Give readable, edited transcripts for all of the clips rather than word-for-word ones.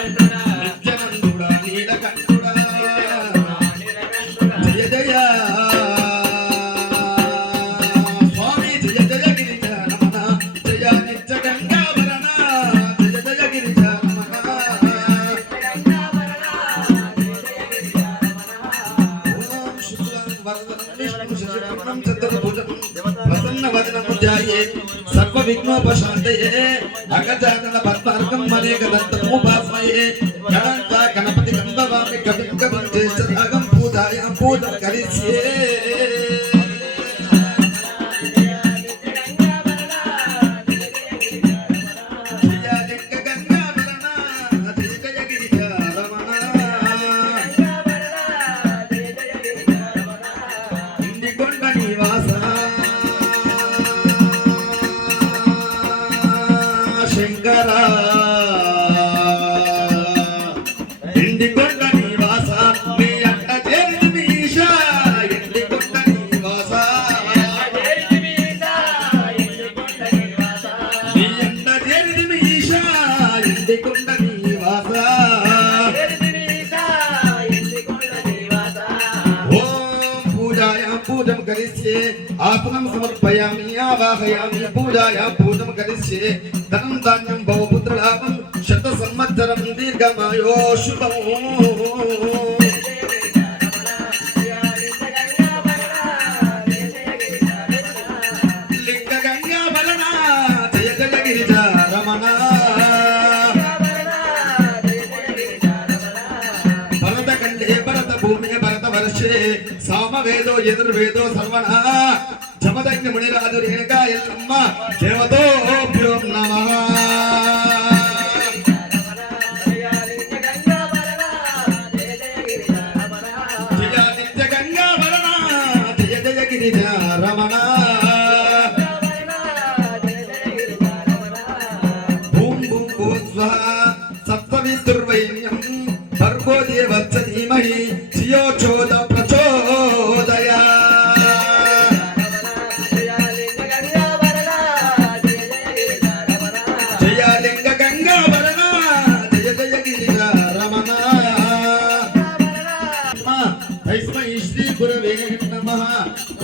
నిత్యనందుడా నీలకంఠుడా జయ జయ స్వామి జయ జయ గిరిజ రమణ జయ నిత్య గంగావరణ జయ జయ గిరిజ రమణ ఓం శుక్లం వరదనం విష్ణు శశివర్ణం చతుర్భుజం ప్రసన్నవదనం ధ్యాయేత్ సర్వవిఘ్నోపశాంతయే అగజానన పద్మార్గం మలేకదంతముపాస్మయే గణాంతా గణపతి గంధవామి కవిం కవిం జ్యేష్ఠరాగం పూజాయాం పూజం కరిష్యే శంకరా ఇండికొండ నివాస మీ అంట చేరిది మీషా ఇండికొండ నివాస మీ అంట చేరిది మీషా ఇండికొండ నివాస ఓం పూజాయాం పూజం కరిష్యే ఆసనం సమర్పయామి ఆవాహయామి పూజాయాం పూజం కరిష్యే ధనం ధాన్యం భవపుత్రలాభం శత సంవత్సరం దీర్ఘమాయో శుభం లింగ గంగా బలన జయ జయ గిరిజ రమణ భరత కండే భరత భూమి భరత వర్షే సామవేదో యజుర్వేదో సర్వణ జమదగ్ని మునిరాజు రేణుకా ఎల్లమ్మ దేవతోభ్యో నమః జయ నిత్య గంగా వరణ జయ జయ గిరిజ రమణ భూం భూం భూస్వః సప్తవితుర్వైన్యం భర్గో దేవస్య ధీమహి ధియో చోద ప్రచోదయా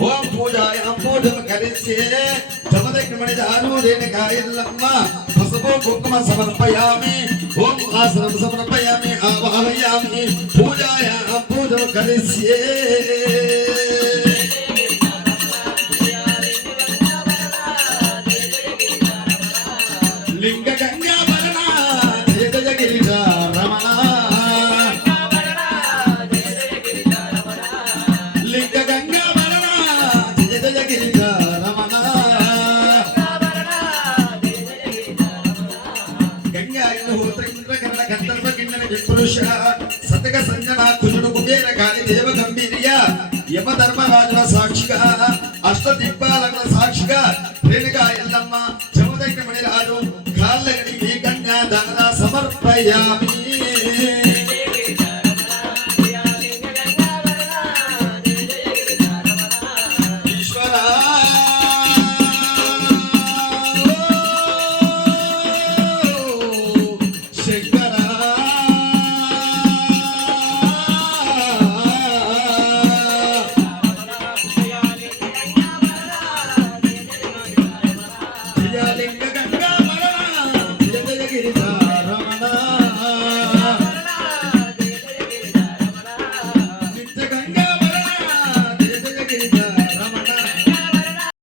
ఓం పూజాయాం పూజం కరిష్యే జమదగ్నిమణి దారు రేణుకా ఎల్లమ్మ పసుపు కుంకుమ సమర్పయామి ఓం ఆసనం సమర్పయామి ఆవాహయామి పూజాయాం పూజం కరిష్యే లింగ గంగా వరణ జయ జయ గిరిజ రమణ లింగ గంగా వరణ జయ జయ గిరిజ రమణ గంగాయన హోత్రేంద్ర గంధర్వ కిన్నర విపురుష సతక సంజన కుజుడు కుబేర కాళి దేవ గంభీర్య యమ ధర్మరాజుల సాక్షిగా అష్టదిక్పాలకుల సాక్షిగా రేణుకా ఎల్లమ్మ జమదగ్ని మణిరాజు కాళ్ళగడి మీ కన్యా దాన సమర్పయామి